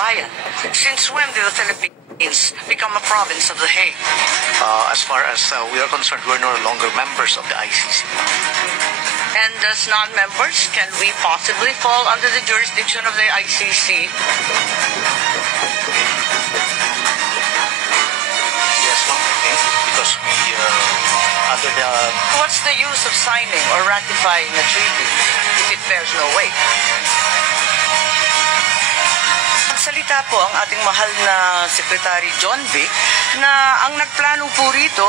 bayan. Since when did the Philippines become a province of The Hague? As far as we are concerned, we're no longer members of the ICC. And as non-members, can we possibly fall under the jurisdiction of the ICC? Yes, ma'am, I think, because we, under the... What's the use of signing or ratifying a treaty if it bears no weight? Salita po ang ating mahal na Secretary John Vic na ang nagplano po rito,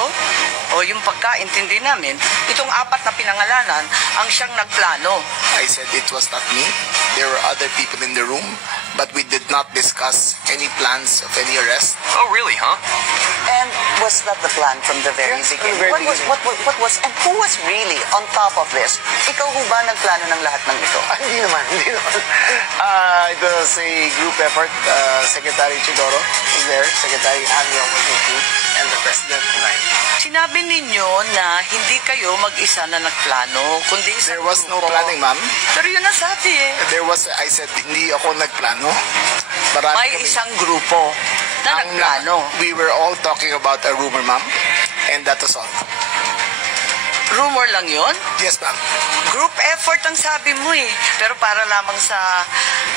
o yung pagkaintindi namin, itong apat na pinangalanan ang siyang nagplano. I said it was not me. There were other people in the room, but we did not discuss any plans of any arrest. Oh, really, huh? And was that the plan from the very Yes, beginning? from the very What was, and who was really on top of this? Ikaw ho ba nagplano ng lahat ng ito? Hindi naman. It was a group effort. Secretary Chidoro was there, Secretary Amio was included, and the President and I. Sinabi ninyo na hindi kayo mag-isa na nagplano, kundi isang There was no grupo. planning, ma'am. Pero yun nasabi eh. I said, hindi ako nagplano. Marami May kami- isang grupo na nagplano. We were all talking about a rumor, ma'am, and that was all. Rumor lang yun? Yes, ma'am. Group effort ang sabi mo eh. Pero para lamang sa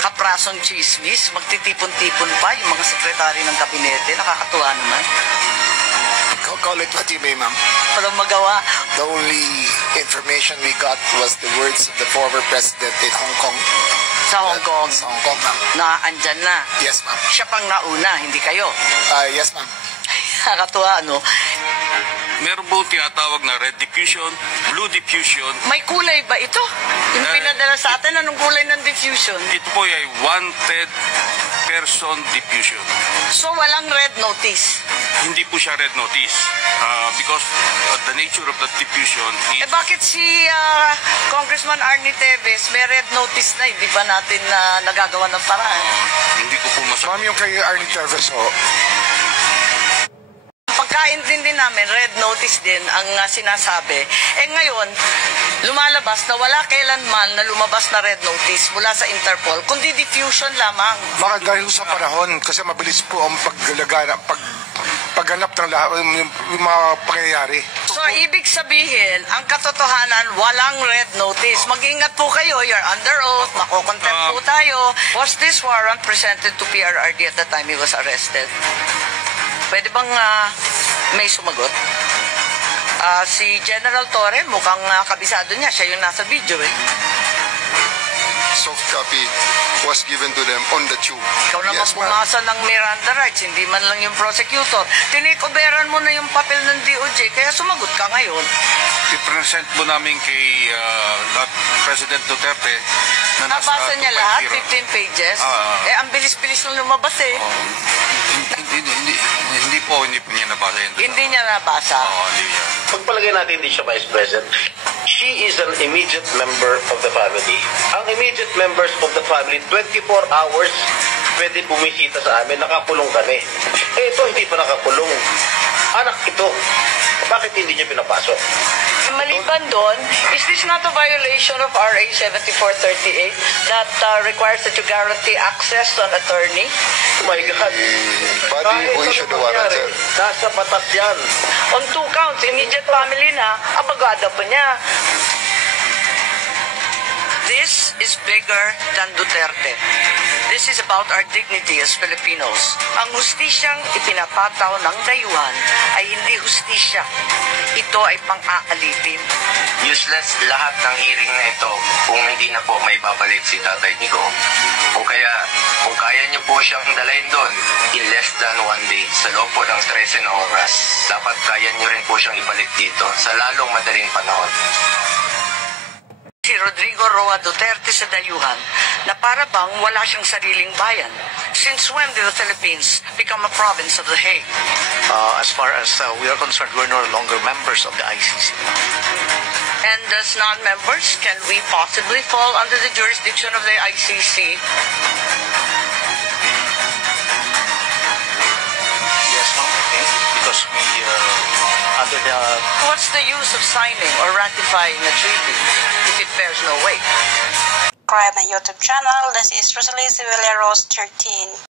kaprasong chismis, magtitipon-tipon pa yung mga sekretary ng kabinete. Nakakatuwa naman. Call it what you may, ma'am. Walang magawa. The only information we got was the words of the former president in Hong Kong. Sa Hong Kong, Sa Hong Kong, ma'am. na andyan na. Yes, ma'am. Siya pang nauna, hindi kayo. Yes, ma'am. Nakakatuwa, ano? Meron po tinatawag na red diffusion, blue diffusion. May kulay ba ito? Yung pinadala sa atin, anong kulay ng diffusion? Ito po ay wanted person diffusion. So, walang red notice. Hindi po siya red notice because the nature of the diffusion is... Eh bakit si Congressman Arnie Teves may red notice na, hindi ba natin nagagawa ng paraan? Hindi ko po masabi. Ma'am, yung kay Arnie Teves, Pagkaintindi namin, red notice din ang sinasabi. Eh ngayon, lumalabas na wala kailanman na lumabas na red notice mula sa Interpol, kundi diffusion lamang. baka dahil sa panahon, kasi mabilis po ang pagganap ng lahat, yung mga pangyayari. So, ibig sabihin, ang katotohanan, walang red notice. Mag-ingat po kayo, you're under oath, makukontempt po tayo. Was this warrant presented to PRRD at the time he was arrested? Pwede bang may sumagot? Si General Torre, mukhang kabisado niya. Siya yung nasa video eh. Soft copy was given to them on the tube. Ikaw naman Yes, ma'am. bumasa ng Miranda rights, hindi man lang yung prosecutor. Tinikoberan mo na yung papel ng DOJ, kaya sumagot ka ngayon. I-present po namin kay President Duterte na nasa Nabasa niya lahat, 2.0. 15 pages. Ah. Ang bilis-bilis nung lumabas eh. Hindi po niya nabasa yun. Hindi niya nabasa. Hindi niya. Pagpalagay natin hindi siya Vice President, she is an immediate member of the family. Ang immediate members of the family, 24 hours pwede bumisita sa amin, nakakulong kami. Eh ito, hindi pa nakakulong. Anak ito, bakit hindi niya pinapasok? Maliban doon, is this not a violation of RA 7438 that requires that you guarantee access to an attorney? Oh my God. Body Kahit who ano issued the warrant, mangyari, sir. nasa batas yan. On 2 counts, immediate family na, abagada pa niya. This is bigger than Duterte. This is about our dignity as Filipinos. Ang hustisyang ipinapataw ng dayuhan ay hindi hustisya. Ito ay pang-aalipin. Useless lahat ng hearing na ito kung hindi na po may babalik si Tatay Nico. Kung kaya niyo po siyang dalhin doon in less than 1 day sa loob po ng 13 na oras, dapat kaya niyo rin po siyang ibalik dito sa lalong madaling panahon. Si Rodrigo Roa Duterte sa dayuhan na para bang wala siyang sariling bayan. Since when did the Philippines become a province of The Hague? As far as we are concerned, we're no longer members of the ICC. And as non-members, can we possibly fall under the jurisdiction of the ICC? Yes, ma'am, I think, because we, under the... What's the use of signing or ratifying a treaty if it bears no weight? Subscribe my YouTube channel. This is Rosalie Sivileros 13.